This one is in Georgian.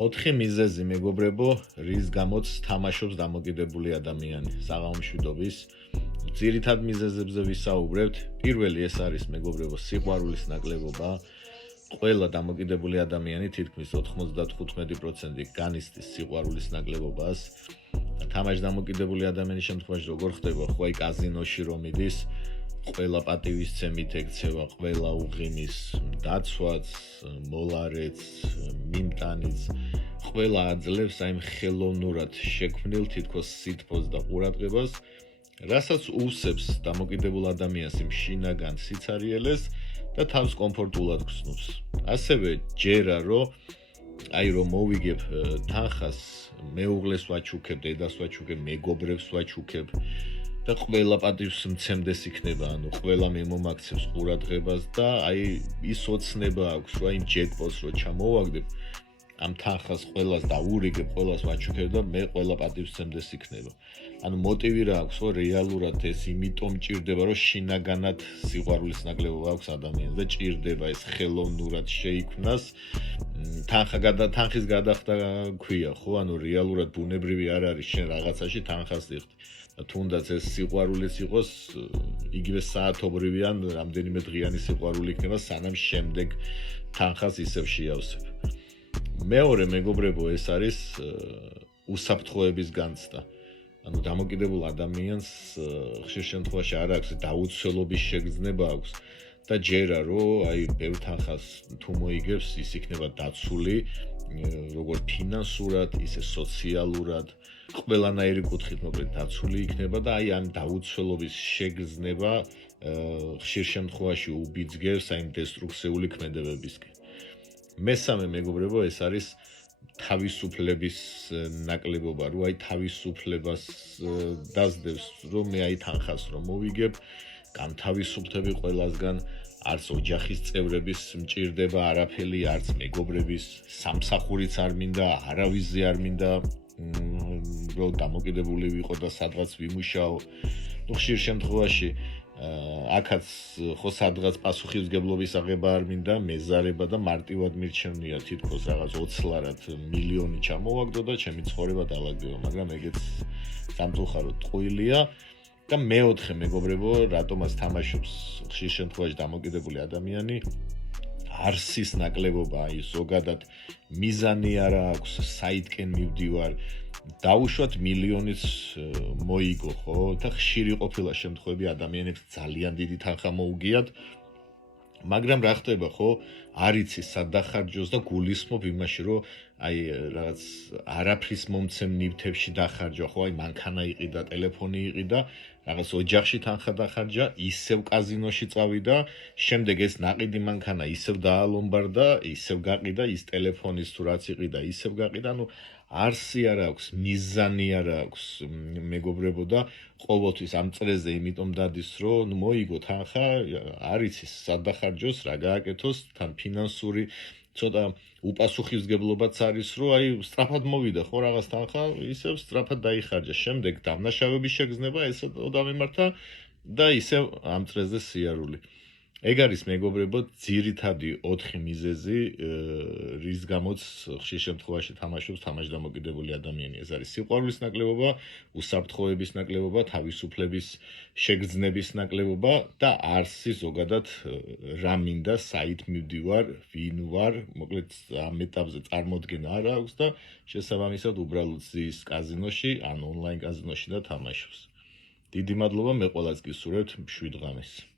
4 მიზეზი მეგობრებო, რის გამოც თამაშობს დამოკიდებული ადამიანი საღამოშვიდობის. ძირითად მიზეზებზე ვისაუბრებთ. პირველი ეს არის მეგობრებო, სიყვარულის ნაკლებობა. ყველა დამოკიდებული ადამიანი თითქმის 95% განიცდის სიყვარულის ნაკლებობას. თამაშ დამოკიდებული ადამიანის შემთხვევაში როგორ ხდება, ხო აი კაზინოში რომ მიდის, ყველა პატივისცემით ექცევა, ყველა უღიმის დაცვაც, მოლარეც, მიმტანიც, ყველა აძლევს აი ხელოვნურად შექმნილ თითქოს სითბოს და ყურადღებას, რასაც უსებს დამოკიდებულ ადამიანს იმ შინაგან სიცარიელეს და თავს კომფორტულად გრძნობს. ასევე ჯერა რომ მოვიგებ თანხას, მეუღლეს ვაჩუქებ, დედას ვაჩუქებ, მეგობრებს ვაჩუქებ და ყველა პატივს მცემდეს იქნება, ყველა მომაქცევს ყურადღებას და ის ოცნება აქვს, რომ იმ ჯეკპოტს რო ჩამოვაგდებ, ამ თანხას ყველას დაურიგებ, ყველას ვაჩუქებ და მე ყველა პატივს მცემდეს იქნება. მოტივი რა აქვს, რომ რეალურად ეს იმიტომ ჭირდება, რომ შინაგანად სიყვარულის ნაკლებობა აქვს ადამიანს და ჭირდება ეს ხელოვნურად შეიქმნას. თანხის გადახდა ქვია, ხო? რეალურად ბუნებრივი არ არის შენ რაღაცაში თანხას იხდი. თუნდაც ეს სიყვარულიც იყოს იგივე საათობრივი ან რამდენიმე დღიანი სიყვარული იქნება, სანამ შემდეგ თანხას ისევ შეავსებ. მეორე მეგობრებო, ეს არის უსაფრთხოების განცდა. დამოკიდებულ ადამიანს ხშირ შემთხვევაში არ აქვს დაუცველობის შეგრძნება აქვს და ჯერა რომ ბევრ თანხას თუ მოიგებს, ის იქნება დაცული როგორც ფინანსურად, ისე სოციალურად, ყველანაირი კუთხით მოკლედ დაცული იქნება და ამ დაუცველობის შეგრძნება ხშირ შემთხვევაში უბიძგებს იმ დესტრუქციული ქმედებებისკენ. მესამე მეგობრებო, ეს არის თავისუფლების ნაკლებობა, რომ თავისუფლებას დაძდევს, რომ მე თანხას რომ მოვიგებ, განთავისუფლდები ყველასგან, არც ოჯახის წევრების მჭირდება არაფერი, არც მეგობრების, სამსახურიც არ მინდა, არავისზე არ მინდა, რომ დამოკიდებული ვიყო და სადღაც ვიმუშაო. ხშირ შემთხვევაში აქაც ხო სადღაც პასუხისმგებლობის აღება არ მინდა, მეზარება და მარტივად მირჩევნია თითქოს რაღაც 20 ლარად მილიონი ჩამოვაგდო და ჩემი ცხოვრება დაალაგდება, მაგრამ ეგეც სამწუხაროდ ტყუილია. და მეოთხე მეგობრებო, რატომაც თამაშობს ხშირ შემთხვევაში დამოკიდებული ადამიანი, არსის ნაკლებობა, ზოგადად მიზანი არ აქვს, საითკენ მივდივარ, დაუშვათ მილიონიც მოიგო, ხო? და ხშირი ყოფილა შემთხვევები ადამიანებს ძალიან დიდი თანხა მოუგიათ, მაგრამ რა ხდება, ხო? არ იცი სად დახარჯოს და გულისხმობ იმაში, რომ რაღაც არაფრის მომცემ ნივთებში დახარჯა, ხო? მანქანა იყიდა, ტელეფონი იყიდა, რაღაც ოჯახში თანხა დახარჯა, ისევ კაზინოში წავიდა, შემდეგ ეს ნაყიდი მანქანა ისევ დაალომბარდა, ისევ გაყიდა, ის ტელეფონის თუ რაც იყიდა, ისევ გაყიდა, არსი არ აქვს, მიზანი არ აქვს, მეგობრებო და ყოველთვის ამ წრეზე იმიტომ დადის, რომ მოიგო თანხა, არ იცის სად დახარჯოს, რა გააკეთოს, თან ფინანსური ცოტა უპასუხისმგებლობაც არის, რომ სწრაფად მოვიდა ხო რაღაც თანხა, ისევ სწრაფად დაიხარჯა. შემდეგ დამნაშავების შეგრძნება ესე დამემართა და ისევ ამ წრეზე სიარული. ეგ არის მეგობრებო ძირითადი 4 მიზეზი, რის გამოც ხშირ შემთხვევაში თამაშობს თამაშდამოკიდებული ადამიანი. ეს არის სიყვარულის ნაკლებობა, უსაფრთხოების ნაკლებობა, თავისუფლების შეგრძნების ნაკლებობა და არსი ზოგადად რა მინდა, საით მივდივარ, ვინ ვარ, მოკლედ ამ ეტაპზე წარმოდგენა არ აქვს და შესაბამისად უბრალოდ ზის კაზინოში ან ონლაინ კაზინოში და თამაშობს. დიდი მადლობა, მე ყველას გისურვებთ მშვიდ ღამეს.